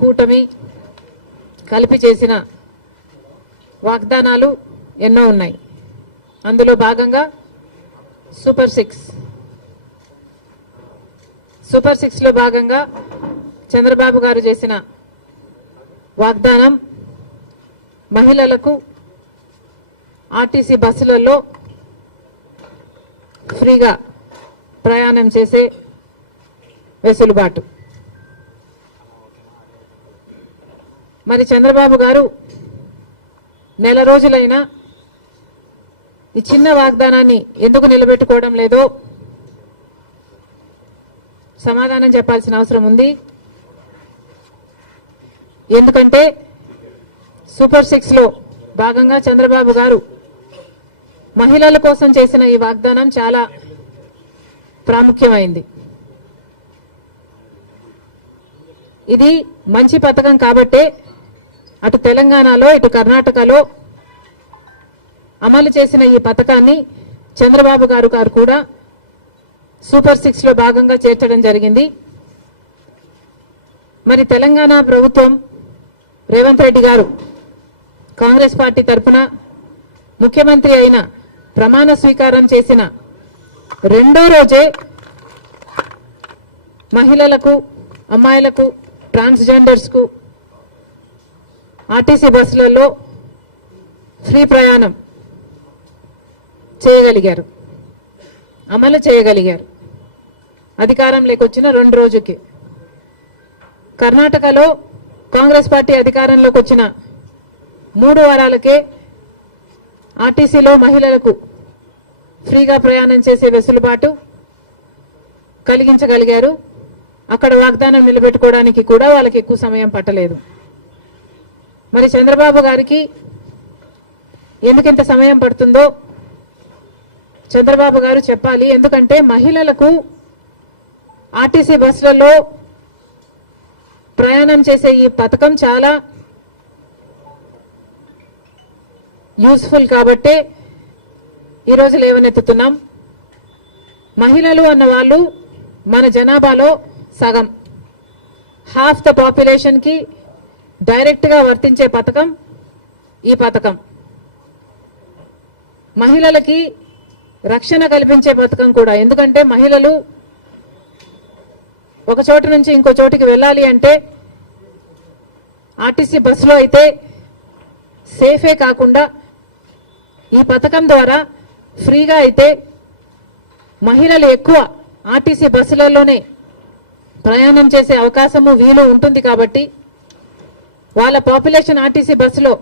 కూటమి కలిపి చేసిన వాగ్దానాలు ఎన్నో ఉన్నాయి. అందులో భాగంగా సూపర్ సిక్స్ లో భాగంగా చంద్రబాబు గారు చేసిన వాగ్దానం మహిళలకు ఆర్టీసీ బస్సులలో ఫ్రీగా ప్రయాణం చేసే వెసులుబాటు. మరి చంద్రబాబు గారు నెల రోజులైనా ఈ చిన్న వాగ్దానాన్ని ఎందుకు నిలబెట్టుకోవడం లేదో సమాధానం చెప్పాల్సిన అవసరం ఉంది. ఎందుకంటే సూపర్ 6 లో భాగంగా చంద్రబాబు గారు మహిళల కోసం చేసిన ఈ వాగ్దానం చాలా ప్రాముఖ్యమైంది. ఇది మంచి పథకం కాబట్టే అటు తెలంగాణలో ఇటు కర్ణాటకలో అమలు చేసిన ఈ పథకాన్ని చంద్రబాబు గారు కూడా సూపర్ 6 లో భాగంగా చేర్చడం జరిగింది. మరి తెలంగాణ ప్రభుత్వం రేవంత్ రెడ్డి గారు కాంగ్రెస్ పార్టీ తరఫున ముఖ్యమంత్రి అయిన ప్రమాణ స్వీకారం చేసిన రెండో రోజే మహిళలకు, అమ్మాయిలకు, ట్రాన్స్జెండర్స్ కు ఆర్టీసీ బస్సులలో ఫ్రీ ప్రయాణం చేయగలిగారు, అమలు చేయగలిగారు. అధికారంలోకి వచ్చిన 2 రోజుకి. కర్ణాటకలో కాంగ్రెస్ పార్టీ అధికారంలోకి వచ్చిన 3 వారాలకే ఆర్టీసీలో మహిళలకు ఫ్రీగా ప్రయాణం చేసే వెసులుబాటు కలిగించగలిగారు. అక్కడ వాగ్దానం నిలబెట్టుకోవడానికి కూడా వాళ్ళకి ఎక్కువ సమయం పట్టలేదు. మరి చంద్రబాబు గారికి ఎందుకింత సమయం పడుతుందో చంద్రబాబు గారు చెప్పాలి. ఎందుకంటే మహిళలకు ఆర్టీసీ బస్సులలో ప్రయాణం చేసే ఈ పథకం చాలా యూస్ఫుల్ కాబట్టే ఈరోజు లేవనెత్తుతున్నాం. మహిళలు అన్న వాళ్ళు మన జనాభాలో సగం, హాఫ్ ద పాపులేషన్ కి డైరెక్ట్ గా వర్తించే పథకం ఈ పథకం. మహిళలకి రక్షణ కల్పించే పథకం కూడా. ఎందుకంటే మహిళలు ఒక చోటు నుంచి ఇంకో చోటికి వెళ్ళాలి అంటే ఆర్టీసీ బస్సులో అయితే సేఫే కాకుండా ఈ పథకం ద్వారా ఫ్రీగా అయితే మహిళలు ఎక్కువ ఆర్టీసీ బస్సులలోనే ప్రయాణం చేసే అవకాశము వీలు ఉంటుంది. కాబట్టి వాళ్ళ పాపులేషన్ ఆర్టీసీ బస్సులో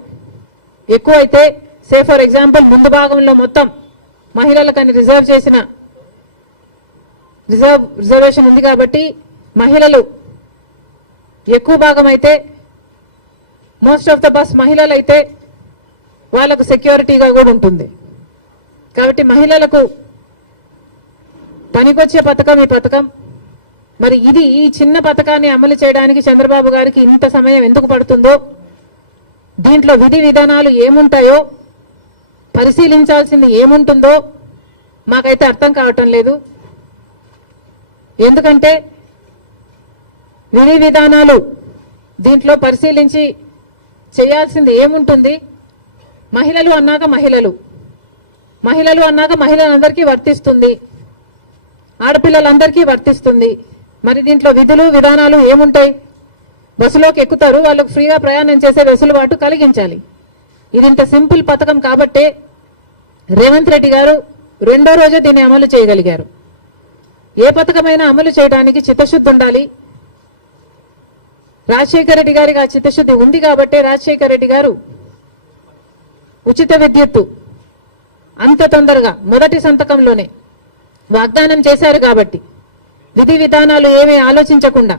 ఎక్కువ అయితే, సే ఫర్ ఎగ్జాంపుల్ ముందు భాగంలో మొత్తం మహిళలకని రిజర్వేషన్ ఉంది కాబట్టి మహిళలు ఎక్కువ భాగం అయితే, మోస్ట్ ఆఫ్ ద బస్ మహిళలు అయితే వాళ్ళకు సెక్యూరిటీగా కూడా ఉంటుంది. కాబట్టి మహిళలకు పనికొచ్చే పథకం ఈ పథకం. మరి ఈ చిన్న పథకాన్ని అమలు చేయడానికి చంద్రబాబు గారికి ఇంత సమయం ఎందుకు పడుతుందో, దీంట్లో విధి విధానాలు ఏముంటాయో, పరిశీలించాల్సింది ఏముంటుందో మాకైతే అర్థం కావటం లేదు. ఎందుకంటే విధి విధానాలు దీంట్లో పరిశీలించి చేయాల్సింది ఏముంటుంది? మహిళలు అన్నాక మహిళలందరికీ వర్తిస్తుంది, ఆడపిల్లలందరికీ వర్తిస్తుంది. మరి దీంట్లో విధులు విధానాలు ఏముంటాయి? బస్సులోకి ఎక్కుతారు, వాళ్ళకు ఫ్రీగా ప్రయాణం చేసే వెసులుబాటు కలిగించాలి. ఇది ఇంత సింపుల్ పథకం కాబట్టే రేవంత్ రెడ్డి గారు రెండో రోజే దీన్ని అమలు చేయగలిగారు. ఏ పథకమైనా అమలు చేయడానికి చిత్తశుద్ధి ఉండాలి. రాజశేఖర రెడ్డి గారికి ఆ చిత్తశుద్ధి ఉంది కాబట్టే రాజశేఖర రెడ్డి గారు ఉచిత విద్యుత్తు అంత తొందరగా మొదటి సంతకంలోనే వాగ్దానం చేశారు. కాబట్టి విధి విధానాలు ఏమీ ఆలోచించకుండా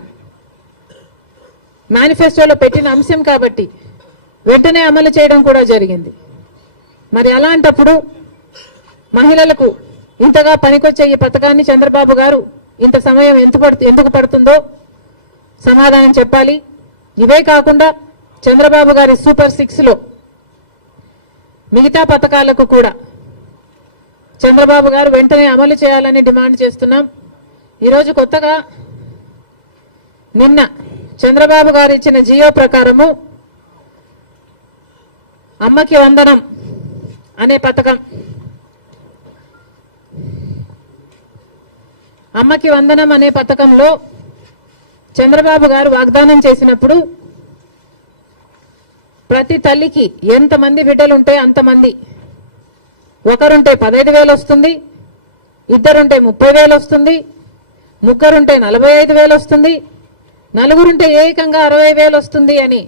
మేనిఫెస్టోలో పెట్టిన అంశం కాబట్టి వెంటనే అమలు చేయడం కూడా జరిగింది. మరి అలాంటప్పుడు మహిళలకు ఇంతగా పనికొచ్చే ఈ పథకాన్ని చంద్రబాబు గారు ఇంత సమయం ఎందుకు పడుతుందో సమాధానం చెప్పాలి. ఇవే కాకుండా చంద్రబాబు గారి సూపర్ 6 లో మిగతా పథకాలకు కూడా చంద్రబాబు గారు వెంటనే అమలు చేయాలని డిమాండ్ చేస్తున్నాం. ఈరోజు కొత్తగా నిన్న చంద్రబాబు గారు ఇచ్చిన జియో ప్రకారము అమ్మకి వందనం అనే పథకం, అమ్మకి వందనం అనే పథకంలో చంద్రబాబు గారు వాగ్దానం చేసినప్పుడు ప్రతి తల్లికి ఎంతమంది బిడ్డలుంటే అంతమంది, ఒకరుంటే 15,000 వస్తుంది, ఇద్దరుంటే 30,000 వస్తుంది, ముగ్గురుంటే 45,000 వస్తుంది, నలుగురుంటే ఏకంగా 60,000 వస్తుంది అని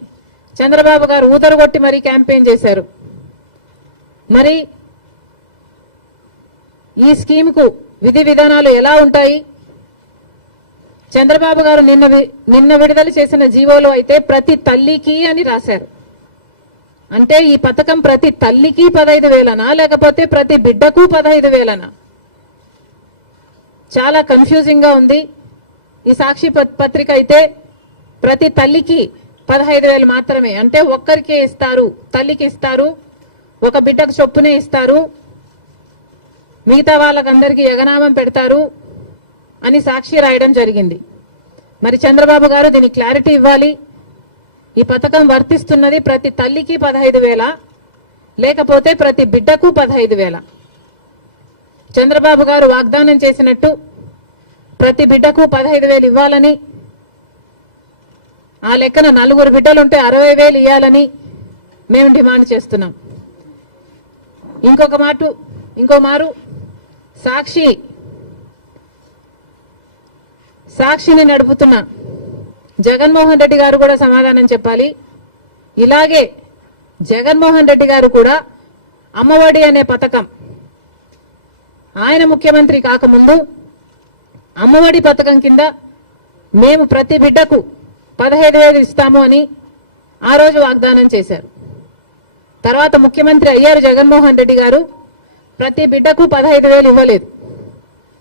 చంద్రబాబు గారు ఊదరగొట్టి మరీ క్యాంపెయిన్ చేశారు. మరి ఈ స్కీమ్కు విధి విధానాలు ఎలా ఉంటాయి? చంద్రబాబు గారు నిన్న విడుదల చేసిన జీవోలో అయితే ప్రతి తల్లికి అని రాశారు. అంటే ఈ పథకం ప్రతి తల్లికి 15,000నా లేకపోతే ప్రతి బిడ్డకు 15,000నా? చాలా కన్ఫ్యూజింగ్ గా ఉంది. ఈ సాక్షి పత్రిక అయితే ప్రతి తల్లికి 15,000 మాత్రమే, అంటే ఒక్కరికే ఇస్తారు, తల్లికి ఇస్తారు, ఒక బిడ్డకు చొప్పునే ఇస్తారు, మిగతా వాళ్ళకందరికీ ఎగనామం పెడతారు అని సాక్షి రాయడం జరిగింది. మరి చంద్రబాబు గారు దీనికి క్లారిటీ ఇవ్వాలి. ఈ పథకం వర్తిస్తున్నది ప్రతి తల్లికి 15,000 లేకపోతే ప్రతి బిడ్డకు 15,000? చంద్రబాబు గారు వాగ్దానం చేసినట్టు ప్రతి బిడ్డకు 15,000 ఇవ్వాలని, ఆ లెక్కన 4 బిడ్డలుంటే 60,000 ఇవ్వాలని మేము డిమాండ్ చేస్తున్నాం. ఇంకో మారు సాక్షిని నడుపుతున్న జగన్మోహన్ రెడ్డి గారు కూడా సమాధానం చెప్పాలి. ఇలాగే జగన్మోహన్ రెడ్డి గారు కూడా అమ్మఒడి అనే పథకం, ఆయన ముఖ్యమంత్రి కాకముందు అమ్మఒడి పథకం కింద మేము ప్రతి బిడ్డకు 15,000 ఇస్తాము అని ఆ రోజు వాగ్దానం చేశారు. తర్వాత ముఖ్యమంత్రి అయ్యారు జగన్మోహన్ రెడ్డి గారు, ప్రతి బిడ్డకు 15,000 ఇవ్వలేదు,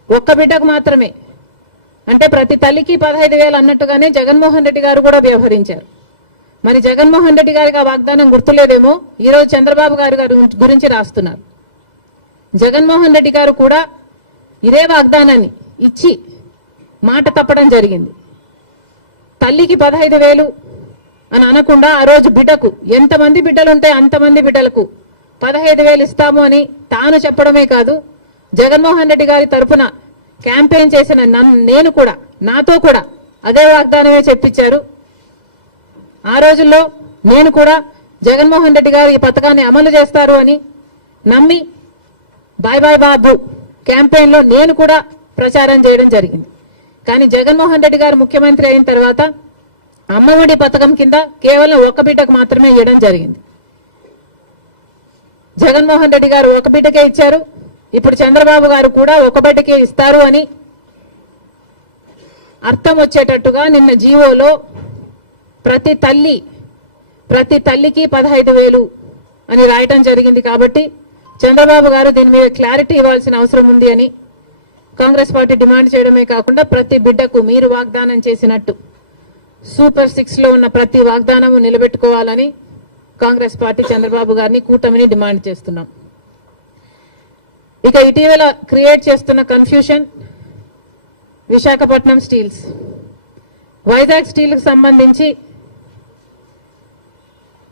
ఒక్క బిడ్డకు మాత్రమే. అంటే ప్రతి తల్లికి 15,000 అన్నట్టుగానే జగన్మోహన్ రెడ్డి గారు కూడా వ్యవహరించారు. మరి జగన్మోహన్ రెడ్డి గారికి ఆ వాగ్దానం గుర్తులేదేమో ఈరోజు చంద్రబాబు గారి గురించి రాస్తున్నారు. జగన్మోహన్ రెడ్డి గారు కూడా ఇదే వాగ్దానాన్ని ఇచ్చి మాట తప్పడం జరిగింది. తల్లికి 15,000 అని అనకుండా ఆ రోజు బిడ్డకు ఎంతమంది బిడ్డలుంటే అంతమంది బిడ్డలకు 15,000 ఇస్తాము అని తాను చెప్పడమే కాదు, జగన్మోహన్ రెడ్డి గారి తరఫున క్యాంపెయిన్ చేసిన నాతో కూడా అదే వాగ్దానమే చెప్పించారు. ఆ రోజుల్లో నేను కూడా జగన్మోహన్ రెడ్డి గారు ఈ పథకాన్ని అమలు చేస్తారు అని నమ్మి బాయ్ బాయ్ బాబు క్యాంపెయిన్ లో నేను కూడా ప్రచారం చేయడం జరిగింది. కానీ జగన్మోహన్ రెడ్డి గారు ముఖ్యమంత్రి అయిన తర్వాత అమ్మఒడి పథకం కింద కేవలం ఒక బిడ్డకు మాత్రమే ఇవ్వడం జరిగింది. జగన్మోహన్ రెడ్డి గారు ఒక బిడ్డకే ఇచ్చారు, ఇప్పుడు చంద్రబాబు గారు కూడా ఒక బిడ్డకే ఇస్తారు అని అర్థం వచ్చేటట్టుగా నిన్న జీవోలో ప్రతి తల్లికి 15,000 అని రాయడం జరిగింది. కాబట్టి చంద్రబాబు గారు దీని మీద క్లారిటీ ఇవ్వాల్సిన అవసరం ఉంది అని కాంగ్రెస్ పార్టీ డిమాండ్ చేయడమే కాకుండా ప్రతి బిడ్డకు మీరు వాగ్దానం చేసినట్టు సూపర్ 6 లో ఉన్న ప్రతి వాగ్దానము నిలబెట్టుకోవాలని కాంగ్రెస్ పార్టీ చంద్రబాబు గారిని కూటమిని డిమాండ్ చేస్తున్నాం. ఇక ఇటీవల క్రియేట్ చేస్తున్న confusion Visakhapatnam steels, Vizag steel కు సంబంధించి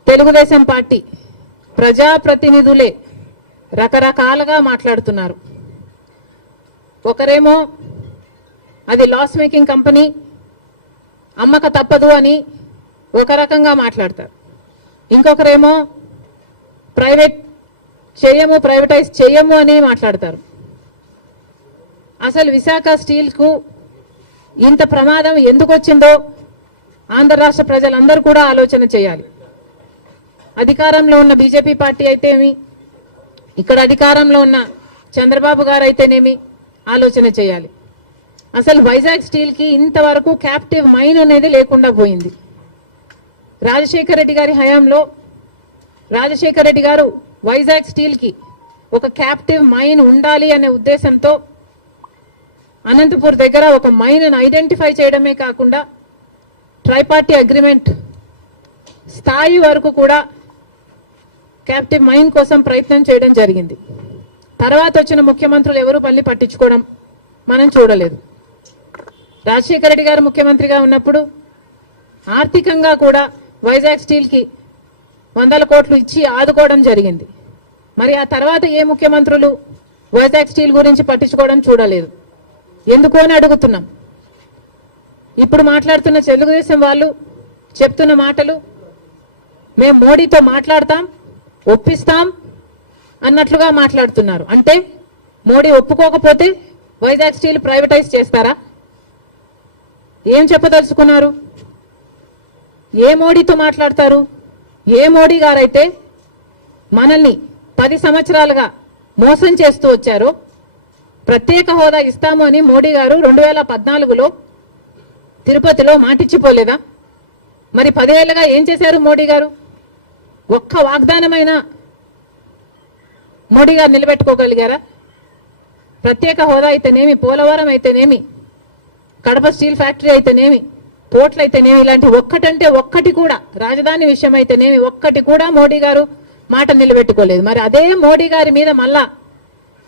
తెలుగుదేశం పార్టీ ప్రజాప్రతినిధులే రకరకాలుగా మాట్లాడుతున్నారు. ఒకరేమో అది లాస్ మేకింగ్ కంపెనీ, అమ్మక తప్పదు అని ఒక రకంగా మాట్లాడతారు. ఇంకొకరేమో ప్రైవేటైజ్ చేయము అని మాట్లాడతారు. అసలు విశాఖ స్టీల్ కు ఇంత ప్రమాదం ఎందుకు వచ్చిందో ఆంధ్ర రాష్ట్ర ప్రజలందరూ కూడా ఆలోచన చేయాలి. అధికారంలో ఉన్న బీజేపీ పార్టీ అయితేమి, ఇక్కడ అధికారంలో ఉన్న చంద్రబాబు గారు అయితేనేమి ఆలోచన చేయాలి. అసలు వైజాగ్ స్టీల్ కి ఇంతవరకు క్యాప్టివ్ మైన్ అనేది లేకుండా పోయింది. రాజశేఖర రెడ్డి గారి హయాంలో రాజశేఖర రెడ్డి గారు వైజాగ్ స్టీల్ కి ఒక క్యాప్టివ్ మైన్ ఉండాలి అనే ఉద్దేశంతో అనంతపూర్ దగ్గర ఒక మైన్ ఐడెంటిఫై చేయడమే కాకుండా ట్రైపార్టీ అగ్రిమెంట్ స్థాయి వరకు కూడా క్యాప్టివ్ మైన్ కోసం ప్రయత్నం చేయడం జరిగింది. తర్వాత వచ్చిన ముఖ్యమంత్రులు ఎవరు పల్లి పట్టించుకోవడం మనం చూడలేదు. రాజశేఖర రెడ్డి గారు ముఖ్యమంత్రిగా ఉన్నప్పుడు ఆర్థికంగా కూడా వైజాగ్ స్టీల్కి 100 కోట్లు ఇచ్చి ఆదుకోవడం జరిగింది. మరి ఆ తర్వాత ఏ ముఖ్యమంత్రులు వైజాగ్ స్టీల్ గురించి పట్టించుకోవడం చూడలేదు. ఎందుకు అని అడుగుతున్నాం. ఇప్పుడు మాట్లాడుతున్న తెలుగుదేశం వాళ్ళు చెప్తున్న మాటలు మేము మోడీతో మాట్లాడతాం, ఒప్పిస్తాం అన్నట్లుగా మాట్లాడుతున్నారు. అంటే మోడీ ఒప్పుకోకపోతే వైజాగ్ స్టీల్ ప్రైవేటైజ్ చేస్తారా? ఏం చెప్పదలుచుకున్నారు? ఏ మోడీతో మాట్లాడతారు? ఏ మోడీ గారైతే మనల్ని 10 సంవత్సరాలుగా మోసం చేస్తూ వచ్చారో, ప్రత్యేక హోదా ఇస్తాము అని మోడీ గారు 2014లో తిరుపతిలో మాటిచ్చిపోలేదా? మరి 10 ఏళ్లుగా ఏం చేశారు మోడీ గారు? ఒక్క వాగ్దానమైనా మోడీ గారు నిలబెట్టుకోగలిగారా? ప్రత్యేక హోదా అయితేనేమి, పోలవరం అయితేనేమి, కడప స్టీల్ ఫ్యాక్టరీ అయితేనేమి, పోర్ట్లు అయితేనేమి, ఇలాంటి ఒక్కటంటే ఒక్కటి కూడా, రాజధాని విషయం అయితేనేమి ఒక్కటి కూడా మోడీ గారు మాట నిలబెట్టుకోలేదు. మరి అదే మోడీ గారి మీద మళ్ళా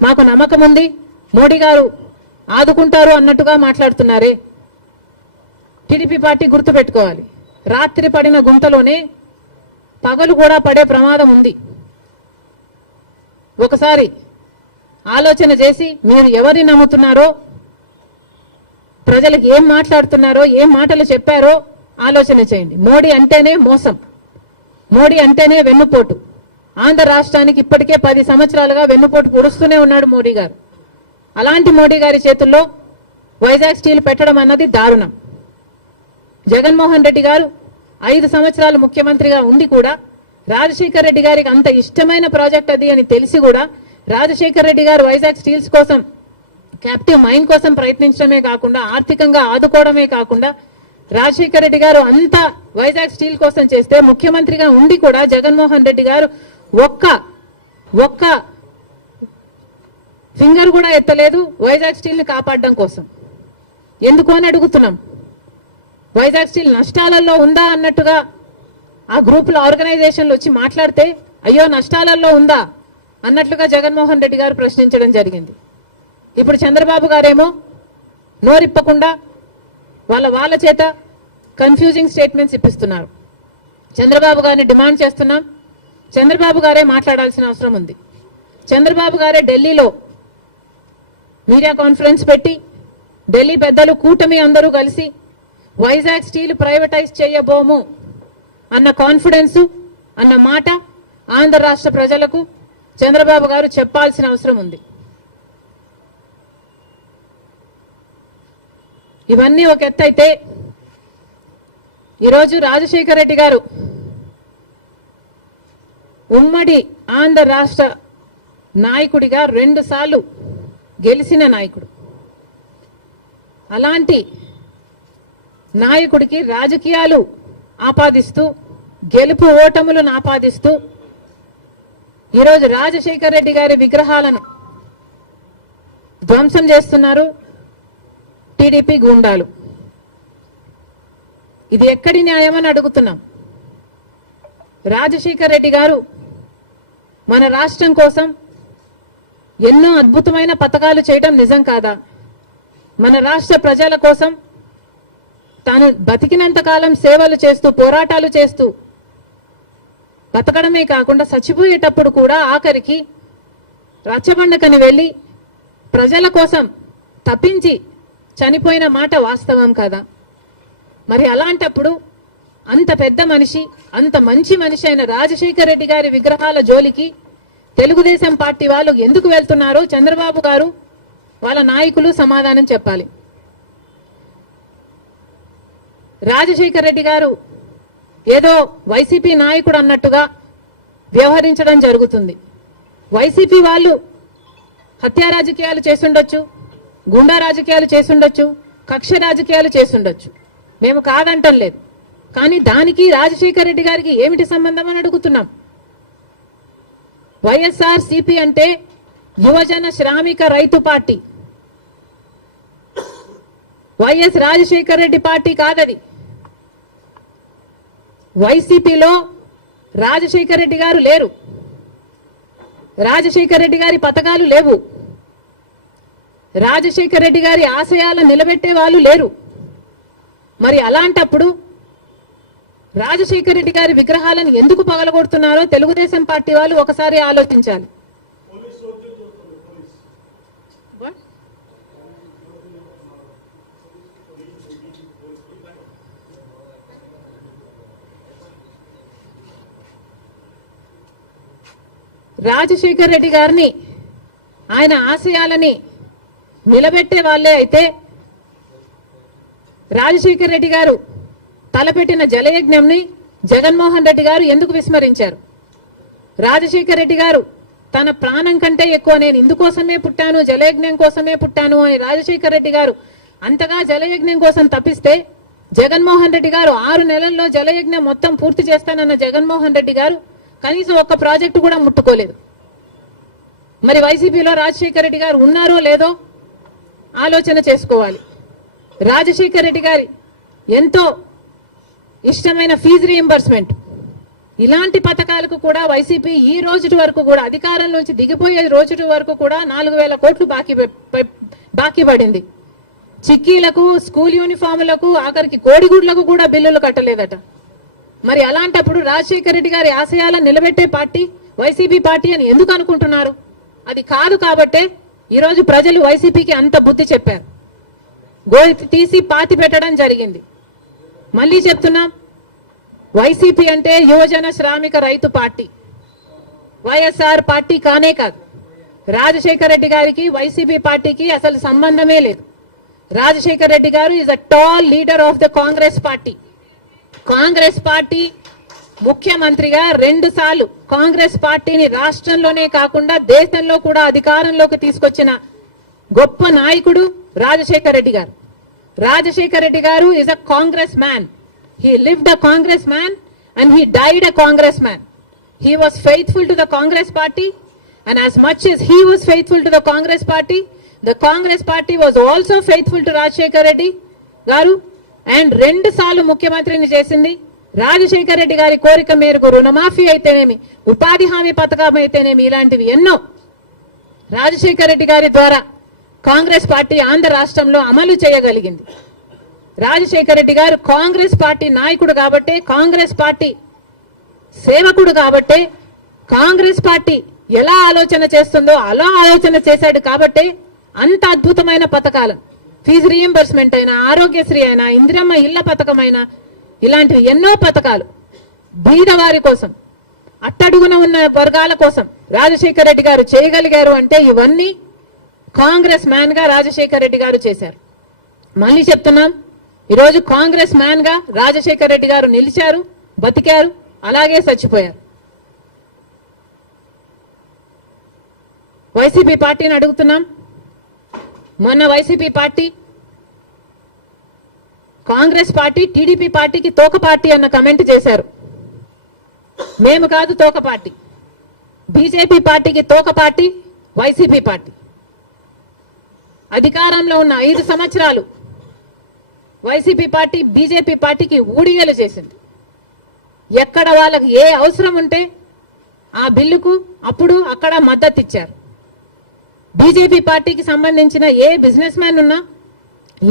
మాకు నమ్మకం ఉంది, మోడీ గారు ఆదుకుంటారు అన్నట్టుగా మాట్లాడుతున్నారే. టీడీపీ పార్టీ గుర్తుపెట్టుకోవాలి, రాత్రి పడిన గుంతలోనే పగలు కూడా పడే ప్రమాదం ఉంది. ఒకసారి ఆలోచన చేసి మీరు ఎవరిని నమ్ముతున్నారో, ప్రజలకు ఏం మాట్లాడుతున్నారో, ఏం మాటలు చెప్పారో ఆలోచన చేయండి. మోడీ అంటేనే మోసం, మోడీ అంటేనే వెన్నుపోటు. ఆంధ్ర రాష్ట్రానికి ఇప్పటికే 10 సంవత్సరాలుగా వెన్నుపోటు పొడుస్తూనే ఉన్నాడు మోడీ గారు. అలాంటి మోడీ గారి చేతుల్లో వైజాగ్ స్టీల్ పెట్టడం అన్నది దారుణం. జగన్మోహన్ రెడ్డి గారు 5 సంవత్సరాలు ముఖ్యమంత్రిగా ఉండి కూడా రాజశేఖర్ రెడ్డి గారికి అంత ఇష్టమైన ప్రాజెక్ట్ అది అని తెలిసి కూడా రాజశేఖర్ రెడ్డి గారు వైజాగ్ స్టీల్స్ కోసం, క్యాప్టివ్ మైన్ కోసం ప్రయత్నించడమే కాకుండా, ఆర్థికంగా ఆదుకోవడమే కాకుండా, రాజశేఖర్ రెడ్డి గారు అంతా వైజాగ్ స్టీల్ కోసం చేస్తే ముఖ్యమంత్రిగా ఉండి కూడా జగన్మోహన్ రెడ్డి గారు ఒక్క ఫింగర్ కూడా ఎత్తలేదు వైజాగ్ స్టీల్ ని కాపాడడం కోసం. ఎందుకు అని అడుగుతున్నాం. వైజాగ్ స్టీల్ నష్టాలలో ఉందా అన్నట్టుగా ఆ గ్రూపుల ఆర్గనైజేషన్లు వచ్చి మాట్లాడితే, అయ్యో నష్టాలలో ఉందా అన్నట్లుగా జగన్మోహన్ రెడ్డి గారు ప్రశ్నించడం జరిగింది. ఇప్పుడు చంద్రబాబు గారేమో నోరిప్పకుండా వాళ్ళ చేత కన్ఫ్యూజింగ్ స్టేట్మెంట్స్ ఇప్పిస్తున్నారు. చంద్రబాబు గారిని డిమాండ్ చేస్తున్నాం, చంద్రబాబు గారే మాట్లాడాల్సిన అవసరం ఉంది. చంద్రబాబు గారే ఢిల్లీలో మీడియా కాన్ఫరెన్స్ పెట్టి, ఢిల్లీ పెద్దలు కూటమి అందరూ కలిసి వైజాగ్ స్టీల్ ప్రైవేటైజ్ చేయబోము అన్న కాన్ఫిడెన్స్, అన్న మాట ఆంధ్ర రాష్ట్ర ప్రజలకు చంద్రబాబు గారు చెప్పాల్సిన అవసరం ఉంది. ఇవన్నీ ఒక ఎత్తు అయితే, ఈరోజు రాజశేఖర్ రెడ్డి గారు ఉమ్మడి ఆంధ్ర రాష్ట్ర నాయకుడిగా 2 సార్లు గెలిచిన నాయకుడు. అలాంటి నాయకుడికి రాజకీయాలు ఆపాదిస్తూ, గెలుపు ఓటములను ఆపాదిస్తూ ఈరోజు రాజశేఖర్ రెడ్డి గారి విగ్రహాలను ధ్వంసం చేస్తున్నారు టీడీపీ గూండాలు. ఇది ఎక్కడి న్యాయమని అడుగుతున్నాం. రాజశేఖర్ రెడ్డి గారు మన రాష్ట్రం కోసం ఎన్నో అద్భుతమైన పథకాలు చేయడం నిజం కాదా? మన రాష్ట్ర ప్రజల కోసం తాను బతికినంత కాలం సేవలు చేస్తూ, పోరాటాలు చేస్తూ బతకడమే కాకుండా చచ్చిపోయేటప్పుడు కూడా ఆఖరికి రచ్చబండకని వెళ్ళి ప్రజల కోసం తప్పించి చనిపోయిన మాట వాస్తవం కదా? మరి అలాంటప్పుడు అంత పెద్ద మనిషి, అంత మంచి మనిషి అయిన రాజశేఖర్ రెడ్డి గారి విగ్రహాల జోలికి తెలుగుదేశం పార్టీ వాళ్ళు ఎందుకు వెళ్తున్నారో చంద్రబాబు గారు, వాళ్ళ నాయకులు సమాధానం చెప్పాలి. రాజశేఖర్ రెడ్డి గారు ఏదో వైసీపీ నాయకుడు అన్నట్టుగా వ్యవహరించడం జరుగుతుంది. వైసీపీ వాళ్ళు హత్యా రాజకీయాలు చేసుండొచ్చు, గుండా రాజకీయాలు చేసుండొచ్చు, కక్ష రాజకీయాలు చేసుండొచ్చు, మేము కాదంటం లేదు. కానీ దానికి రాజశేఖర్ రెడ్డి గారికి ఏమిటి సంబంధం అని అడుగుతున్నాం. వైఎస్ఆర్ సిపి అంటే యువజన శ్రామిక రైతు party. YS Rajasekhar Reddy party కాదది. వైసీపీలో రాజశేఖర్ రెడ్డి గారు లేరు, రాజశేఖర్ రెడ్డి గారి పథకాలు లేవు, రాజశేఖర్ రెడ్డి గారి ఆశయాలను నిలబెట్టే వాళ్ళు లేరు. మరి అలాంటప్పుడు రాజశేఖర రెడ్డి గారి విగ్రహాలను ఎందుకు పగలగొడుతున్నారో తెలుగుదేశం పార్టీ వాళ్ళు ఒకసారి ఆలోచించాలి. రాజశేఖర రెడ్డి గారిని ఆయన ఆశయాలని నిలబెట్టే వాళ్ళే అయితే రాజశేఖర రెడ్డి గారు తలపెట్టిన జలయజ్ఞంని జగన్మోహన్ రెడ్డి గారు ఎందుకు విస్మరించారు? రాజశేఖర రెడ్డి గారు తన ప్రాణం కంటే ఎక్కువ నేను ఇందుకోసమే పుట్టాను, జలయజ్ఞం కోసమే పుట్టాను అని రాజశేఖర రెడ్డి గారు అంతగా జలయజ్ఞం కోసం తప్పిస్తే జగన్మోహన్ రెడ్డి గారు 6 నెలల్లో జలయజ్ఞం మొత్తం పూర్తి చేస్తానన్న జగన్మోహన్ రెడ్డి గారు కనీసం ఒక్క ప్రాజెక్టు కూడా ముట్టుకోలేదు. మరి వైసీపీలో రాజశేఖర రెడ్డి గారు ఉన్నారో లేదో ఆలోచన చేసుకోవాలి. రాజశేఖర రెడ్డి గారి ఎంతో ఇష్టమైన ఫీజు రీయింబర్స్మెంట్ ఇలాంటి పథకాలకు కూడా వైసీపీ ఈ రోజు వరకు కూడా అధికారంలోంచి దిగిపోయే రోజు వరకు కూడా 4,000 కోట్లు బాకీ పడింది. చిక్కీలకు, స్కూల్ యూనిఫాములకు, ఆఖరికి కోడిగుడ్లకు కూడా బిల్లులు కట్టలేదట. మరి అలాంటప్పుడు రాజశేఖర రెడ్డి గారి ఆశయాలను నిలబెట్టే పార్టీ వైసీపీ పార్టీ అని ఎందుకు అనుకుంటున్నారు? అది కాదు కాబట్టే ఈరోజు ప్రజలు వైసీపీకి అంత బుద్ధి చెప్పారు, గోతి తీసి పాతి పెట్టడం జరిగింది. మళ్ళీ చెప్తున్నాం, వైసీపీ అంటే యువజన శ్రామిక రైతు పార్టీ, వైఎస్ఆర్ పార్టీ కానే కాదు. రాజశేఖర రెడ్డి గారికి వైసీపీ పార్టీకి అసలు సంబంధమే లేదు. రాజశేఖర రెడ్డి గారు is a tall leader of the Congress party. Congress party ముఖ్యమంత్రిగా 2 సార్లు కాంగ్రెస్ పార్టీని రాష్ట్రంలోనే కాకుండా దేశంలో కూడా అధికారంలోకి తీసుకొచ్చిన గొప్ప నాయకుడు రాజశేఖర రెడ్డి గారు. రాజశేఖర రెడ్డి గారు is a Congress man. He lived a Congress man and he died a Congress man. He was faithful to the Congress party, and as much as he was faithful to the Congress party was also faithful to Rajshekar Reddy garu, and 2 సార్లు ముఖ్యమంత్రిని చేసింది. రాజశేఖర రెడ్డి గారి కోరిక మేరకు రుణమాఫీ అయితేనేమి, ఉపాధి హామీ పథకం అయితేనేమి, ఇలాంటివి ఎన్నో రాజశేఖర రెడ్డి గారి ద్వారా కాంగ్రెస్ పార్టీ ఆంధ్ర రాష్ట్రంలో అమలు చేయగలిగింది. రాజశేఖర రెడ్డి గారు కాంగ్రెస్ పార్టీ నాయకుడు కాబట్టే, కాంగ్రెస్ పార్టీ సేవకుడు కాబట్టే, కాంగ్రెస్ పార్టీ ఎలా ఆలోచన చేస్తుందో అలా ఆలోచన చేశాడు కాబట్టే అంత అద్భుతమైన పథకాలు, ఫీజు రీయింబర్స్మెంట్ అయినా, ఆరోగ్యశ్రీ అయినా, ఇందిరమ్మ ఇళ్ల పథకం అయినా, ఇలాంటివి ఎన్నో పథకాలు బీదవారి కోసం, అట్టడుగున ఉన్న వర్గాల కోసం రాజశేఖర రెడ్డి గారు చేయగలిగారు అంటే ఇవన్నీ కాంగ్రెస్ మ్యాన్ గా రాజశేఖర రెడ్డి గారు చేశారు. మళ్ళీ చెప్తున్నాం, ఈరోజు కాంగ్రెస్ మ్యాన్ గా రాజశేఖర రెడ్డి గారు నిలిచారు, బతికారు, అలాగే చచ్చిపోయారు. వైసీపీ పార్టీని అడుగుతున్నాం, మొన్న YCP party Congress party TDP పార్టీకి తోక పార్టీ అన్న కమెంట్ చేశారు. మేము కాదు తోక పార్టీ, బీజేపీ పార్టీకి తోక పార్టీ వైసీపీ పార్టీ. అధికారంలో ఉన్న 5 సంవత్సరాలు వైసీపీ పార్టీ బీజేపీ పార్టీకి ఊడిగలు చేసింది. ఎక్కడ వాళ్ళకి ఏ అవసరం ఉంటే ఆ బిల్లుకు అప్పుడు అక్కడ మద్దతు ఇచ్చారు. బీజేపీ పార్టీకి సంబంధించిన ఏ బిజినెస్ మ్యాన్ ఉన్నా,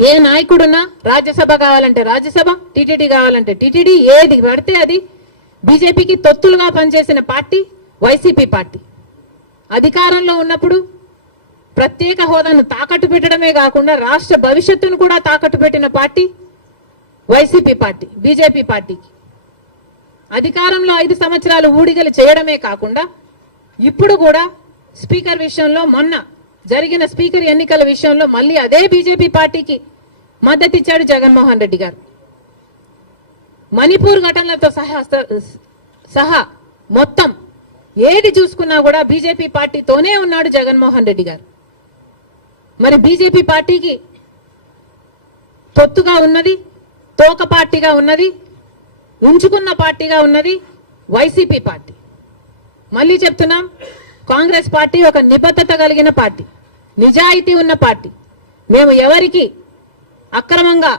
ఏ నాయకుడున్నా, రాజ్యసభ కావాలంటే రాజ్యసభ, టీటీడీ కావాలంటే టీటీడీ, ఏది పడితే అది బీజేపీకి తొత్తులుగా పనిచేసిన పార్టీ వైసీపీ పార్టీ. అధికారంలో ఉన్నప్పుడు ప్రత్యేక హోదాను తాకట్టు పెట్టడమే కాకుండా రాష్ట్ర భవిష్యత్తును కూడా తాకట్టు పెట్టిన పార్టీ వైసీపీ పార్టీ. బీజేపీ పార్టీకి అధికారంలో 5 సంవత్సరాలు ఊడిగలు చేయడమే కాకుండా ఇప్పుడు కూడా స్పీకర్ విషయంలో, మొన్న జరిగిన స్పీకర్ ఎన్నికల విషయంలో మళ్ళీ అదే బీజేపీ పార్టీకి మద్దతు ఇచ్చాడు జగన్మోహన్ రెడ్డి గారు. మణిపూర్ ఘటనలతో సహా మొత్తం ఏది చూసుకున్నా కూడా బీజేపీ పార్టీతోనే ఉన్నాడు జగన్మోహన్ రెడ్డి గారు. మరి బీజేపీ పార్టీకి తొత్తుగా ఉన్నది, తోక పార్టీగా ఉన్నది, ఉంచుకున్న పార్టీగా ఉన్నది వైసీపీ పార్టీ. మళ్ళీ చెప్తున్నాం, కాంగ్రెస్ పార్టీ ఒక నిబద్ధత కలిగిన పార్టీ, నిజాయితీ ఉన్న పార్టీ. మేము ఎవరికి అక్రమంగా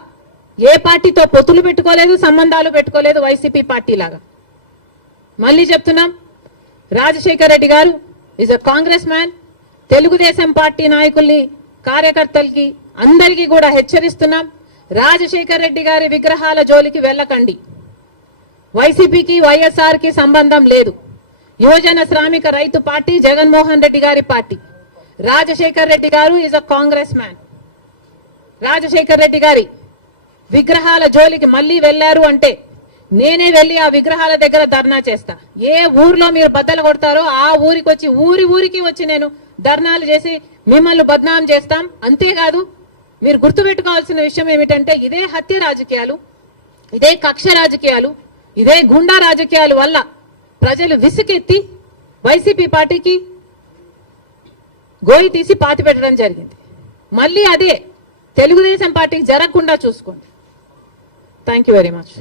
ఏ పార్టీతో పొత్తులు పెట్టుకోలేదు, సంబంధాలు పెట్టుకోలేదు వైసీపీ పార్టీ లాగా. మళ్ళీ చెప్తున్నాం, రాజశేఖర రెడ్డి గారు is a Congress man. Telugu Desam party నాయకుల్ని, కార్యకర్తలకి, అందరికీ కూడా హెచ్చరిస్తున్నాం, రాజశేఖర రెడ్డి గారి విగ్రహాల జోలికి వెళ్ళకండి. వైసీపీకి వైఎస్ఆర్ కి సంబంధం లేదు. యువజన శ్రామిక రైతు పార్టీ జగన్మోహన్ రెడ్డి గారి పార్టీ. రాజశేఖర్ రెడ్డి గారు is a Congress man. Rajasekhar Reddy గారి విగ్రహాల జోలికి మళ్ళీ వెళ్లారు అంటే నేనే వెళ్లి ఆ విగ్రహాల దగ్గర ధర్నా చేస్తా. ఏ ఊర్లో మీరు బద్దలు కొడతారో ఆ ఊరికి వచ్చి ఊరికి వచ్చి నేను ధర్నాలు చేసి మిమ్మల్ని బద్నాం చేస్తాం. అంతేకాదు మీరు గుర్తుపెట్టుకోవాల్సిన విషయం ఏమిటంటే ఇదే హత్య రాజకీయాలు, ఇదే కక్ష రాజకీయాలు, ఇదే గుండా రాజకీయాల వల్ల ప్రజలు విసుకెత్తి వైసీపీ పార్టీకి గోయి తీసి పాతి పెట్టడం జరిగింది. మళ్ళీ అదే తెలుగుదేశం పార్టీకి జరగకుండా చూసుకోండి. Thank you very much.